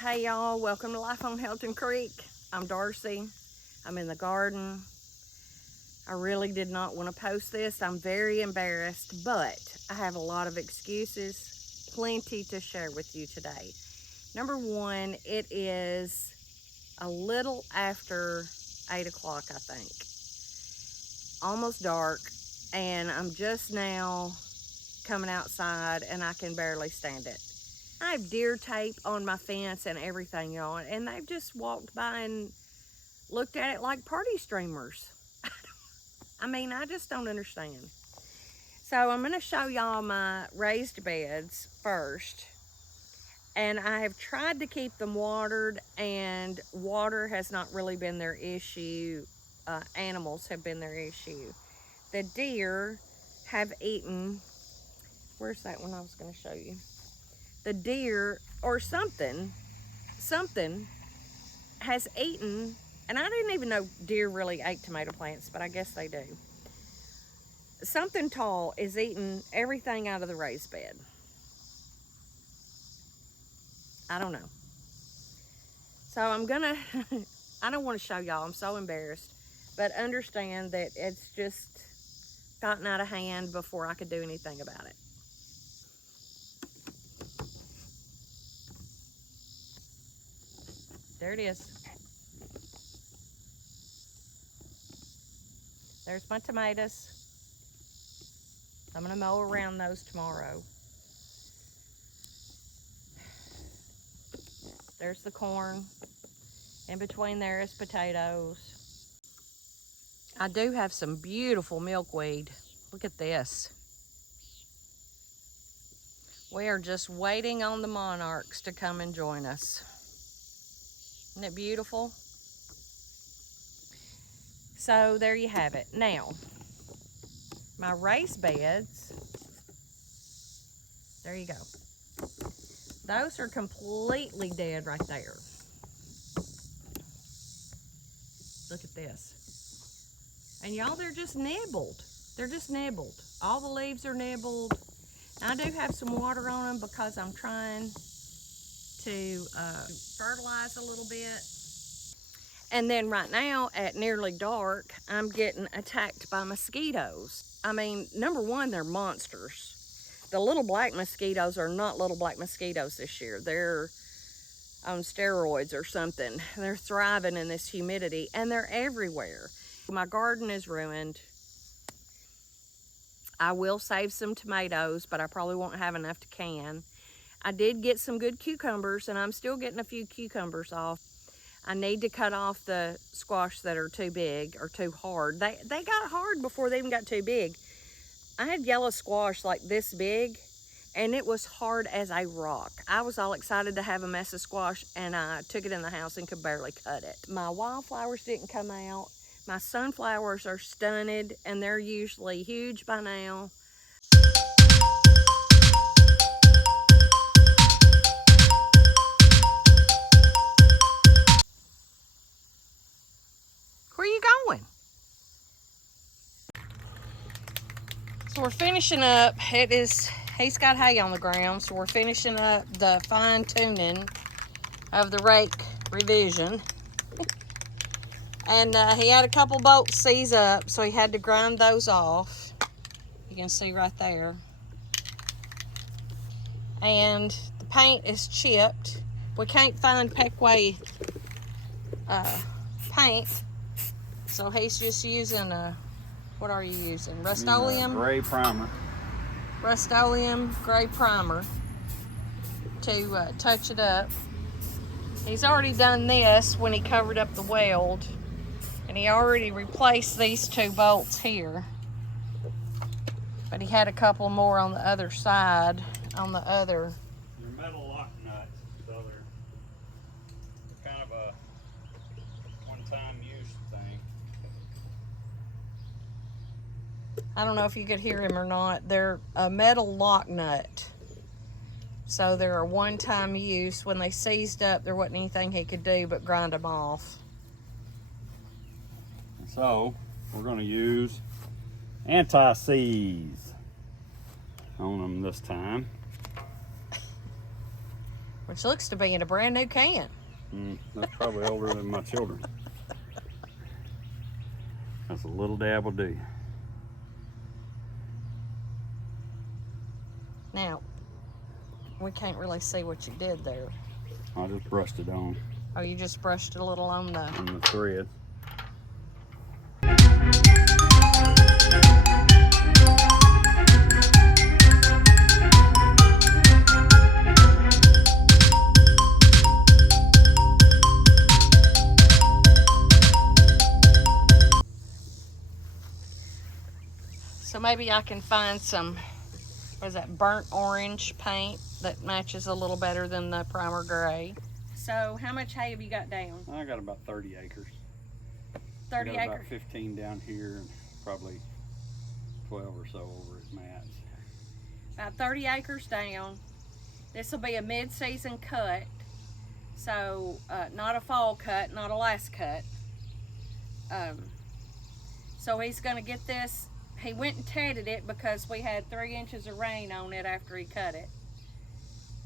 Hey y'all, welcome to Life on Helton Creek. I'm Darcy. I'm in the garden. I really did not want to post this. I'm very embarrassed, but I have a lot of excuses, plenty to share with you today. Number one, it is a little after 8 o'clock, I think. Almost dark, and I'm just now coming outside and I can barely stand it. I have deer tape on my fence and everything, y'all, and they've just walked by and looked at it like party streamers. I mean, I just don't understand. So I'm going to show y'all my raised beds first. And I have tried to keep them watered, and water has not really been their issue. Animals have been their issue. The deer have eaten, where's that one I was going to show you? The deer or something has eaten, and I didn't even know deer really ate tomato plants, but I guess they do. Something tall is eating everything out of the raised bed. I don't know. So I'm gonna, I don't want to show y'all, I'm so embarrassed, but understand that it's just gotten out of hand before I could do anything about it. There it is. There's my tomatoes. I'm gonna mow around those tomorrow. There's the corn. In between there is potatoes. I do have some beautiful milkweed. Look at this. We are just waiting on the monarchs to come and join us. Isn't it beautiful? So there you have it. Now, my raised beds, there you go. Those are completely dead right there. Look at this. And y'all, they're just nibbled. They're just nibbled. All the leaves are nibbled. I do have some water on them because I'm trying to fertilize a little bit. And then right now at nearly dark, I'm getting attacked by mosquitoes. I mean, number one, they're monsters. The little black mosquitoes are not little black mosquitoes this year. They're on steroids or something. They're thriving in this humidity, and they're everywhere. My garden is ruined. I will save some tomatoes, but I probably won't have enough to can. I did get some good cucumbers, and I'm still getting a few cucumbers off. I need to cut off the squash that are too big or too hard. They got hard before they even got too big. I had yellow squash like this big, and it was hard as a rock. I was all excited to have a mess of squash, and I took it in the house and could barely cut it. My wildflowers didn't come out. My sunflowers are stunted, and they're usually huge by now. Where are you going? So we're finishing up. He's got hay on the ground, so we're finishing up the fine tuning of the rake revision. And he had a couple bolts seized up, so he had to grind those off. You can see right there. And the paint is chipped. We can't find Peckway paint, so he's just using what are you using? Rust-Oleum? Gray primer. Rust-Oleum gray primer to touch it up. He's already done this when he covered up the weld, and he already replaced these two bolts here, but he had a couple more on the other side, on the other. They're metal lock nuts, so they're kind of a one-time use thing. I don't know if you could hear him or not. They're a metal lock nut, so they're a one-time use. When they seized up, there wasn't anything he could do but grind them off. So we're going to use anti-seize on them this time. Which looks to be in a brand new can. That's probably older than my children. That's a little dab will do. Now, we can't really see what you did there. I just brushed it on. Oh, you just brushed it a little on the thread. So maybe I can find some, what is that, burnt orange paint that matches a little better than the primer gray. So how much hay have you got down? I got about 30 acres. 30 acres? About 15 down here and probably 12 or so over at Matt's. About 30 acres down. This will be a mid-season cut. So not a fall cut, not a last cut. So he's gonna get this. He went and tedded it because we had 3 inches of rain on it after he cut it.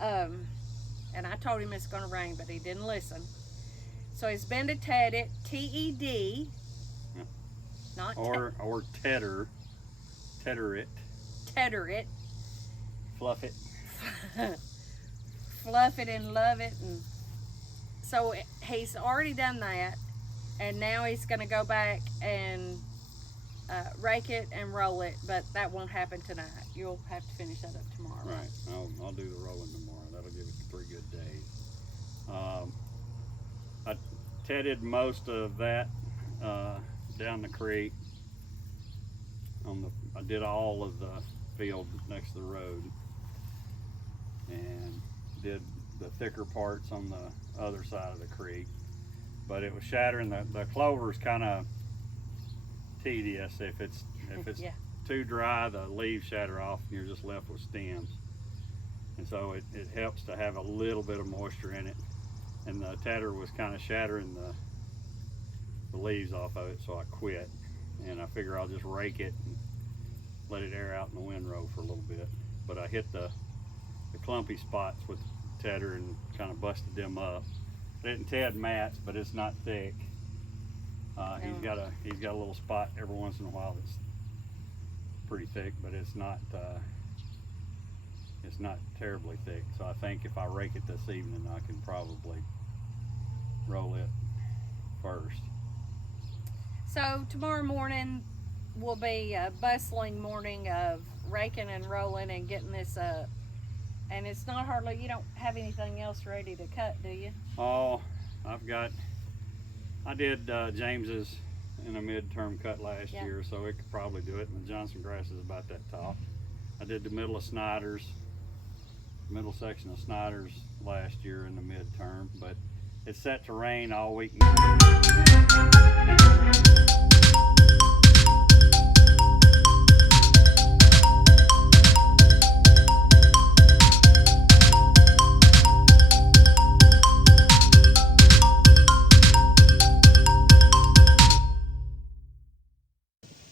And I told him it's gonna rain, but he didn't listen. So he's been to ted it, T-E-D. Yep. Not or tedder it. Tedder it. Fluff it. Fluff it and love it. And so he's already done that. And now he's gonna go back and rake it and roll it, but that won't happen tonight. You'll have to finish that up tomorrow. Right. I'll do the rolling tomorrow. That'll give it 3 good days. I tedded most of that down the creek. I did all of the field next to the road, and did the thicker parts on the other side of the creek. But it was shattering. The clover's kind of tedious. If it's Yeah. too dry, the leaves shatter off and you're just left with stems. And so it helps to have a little bit of moisture in it. And the tedder was kind of shattering the leaves off of it, so I quit. And I figure I'll just rake it and let it air out in the windrow for a little bit. But I hit the clumpy spots with the tedder and kind of busted them up. I didn't ted Matt's, but it's not thick. He's got a little spot every once in a while that's pretty thick, but it's not terribly thick. So I think if I rake it this evening, I can probably roll it first. So tomorrow morning will be a bustling morning of raking and rolling and getting this up. And it's not hardly, you don't have anything else ready to cut, do you? Oh, I did James's in a midterm cut last year, so it could probably do it. And the Johnson grass is about that top. I did the middle section of Snyder's last year in the midterm, but it's set to rain all week.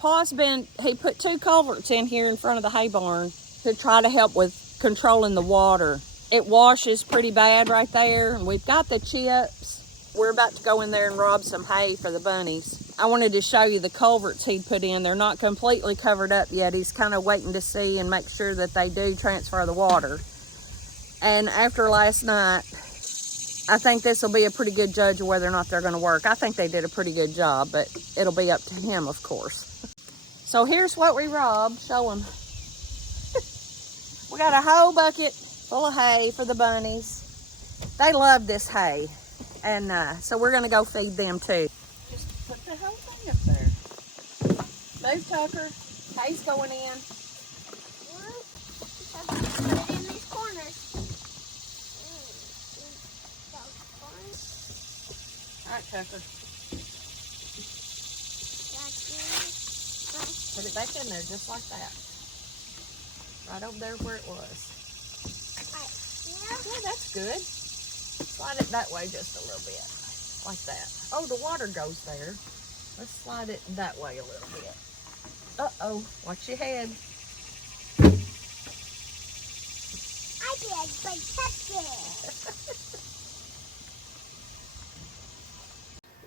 Pa's he put 2 culverts in here in front of the hay barn to try to help with controlling the water. It washes pretty bad right there, and we've got the chips. We're about to go in there and rob some hay for the bunnies. I wanted to show you the culverts he'd put in. They're not completely covered up yet. He's kind of waiting to see and make sure that they do transfer the water. And after last night, I think this will be a pretty good judge of whether or not they're going to work. I think they did a pretty good job, but it'll be up to him, of course. So here's what we robbed. Show them. We got a whole bucket full of hay for the bunnies. They love this hay. And so we're going to go feed them too. Just put the whole thing up there. Move, Tucker. Hay's going in. Put it in these corners. All right, Tucker. Put it back in there just like that. Right over there where it was. Yeah, that's good. Slide it that way just a little bit. Like that. Oh, the water goes there. Let's slide it that way a little bit. Uh-oh. Watch your head. I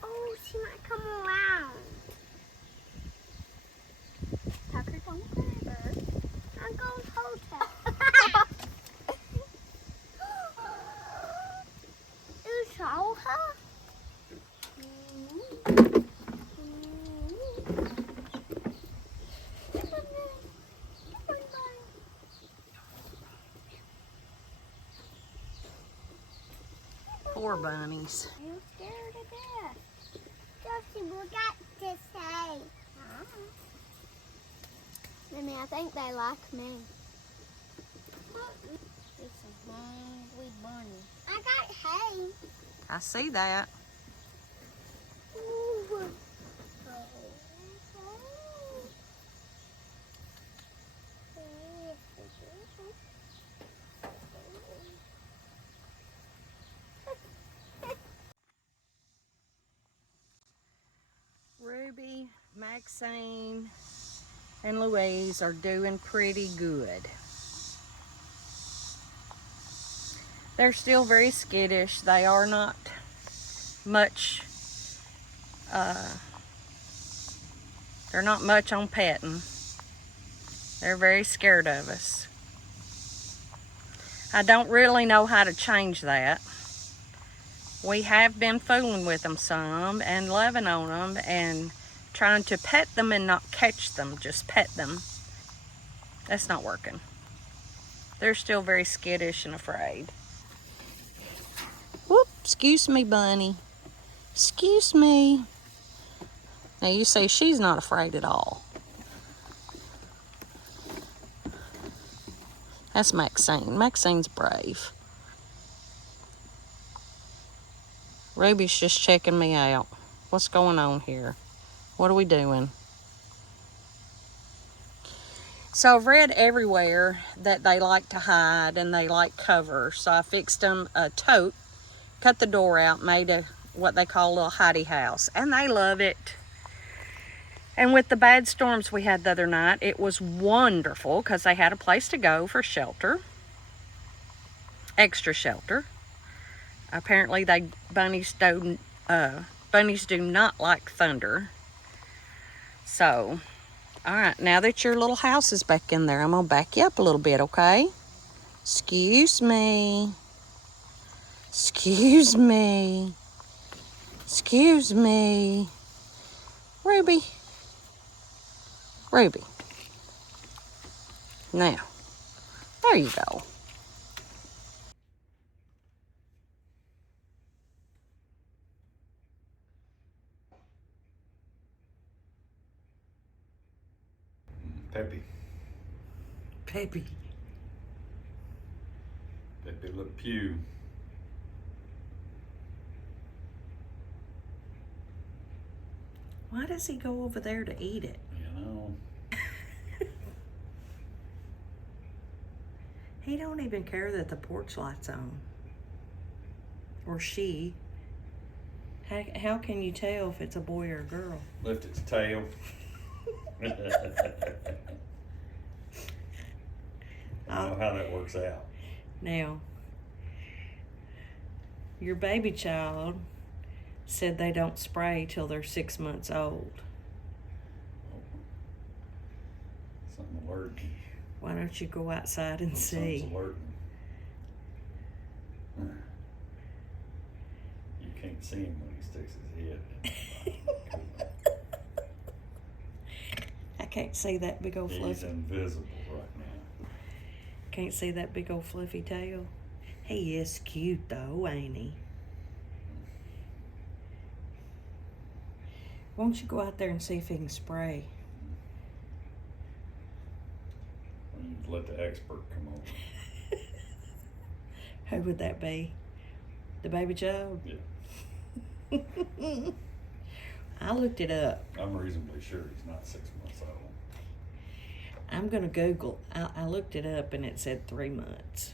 Oh, she might come around. Tucker, don't grab her. I'm going to hold her. You saw her? Poor bunnies. I'm scared to death. Josie, we got to say. Mimi, I think they like me. It's a hungry bunny. I got hay. I see that. Ooh. Ruby, Maxine, and Louise are doing pretty good. They're still very skittish. They are not much, they're not much on petting. They're very scared of us. I don't really know how to change that. We have been fooling with them some and loving on them and trying to pet them and not catch them, just pet them. That's not working. They're still very skittish and afraid. Whoop, excuse me, bunny. Excuse me. Now you say she's not afraid at all. That's Maxine. Maxine's brave. Ruby's just checking me out. What's going on here? What are we doing? So I've read everywhere that they like to hide and they like cover. So I fixed them a tote, cut the door out, made a what they call a little hidey house. And they love it. And with the bad storms we had the other night, it was wonderful because they had a place to go for shelter. Extra shelter. Apparently bunnies do not like thunder. So, all right, now that your little house is back in there, I'm gonna back you up a little bit, okay? Excuse me. Excuse me. Excuse me. Ruby. Ruby. Now, there you go. Peppy. Peppy. Peppy Le Pew. Why does he go over there to eat it? You know. He don't even care that the porch light's on. Or she. How can you tell if it's a boy or a girl? Lift its tail. I don't know how that works out. Now, your baby child said they don't spray till they're 6 months old. Something alerted me. Why don't you go outside and see? Something's alerting me. You can't see him when he sticks his head in. I can't see that big old He's fluffy. invisible right now. Can't see that big old fluffy tail. He is cute though, ain't he? Why don't you go out there and see if he can spray? You let the expert come over. Who would that be? The baby child? Yeah. I looked it up. I'm reasonably sure he's not 6 months old. I'm gonna Google. I looked it up and it said 3 months.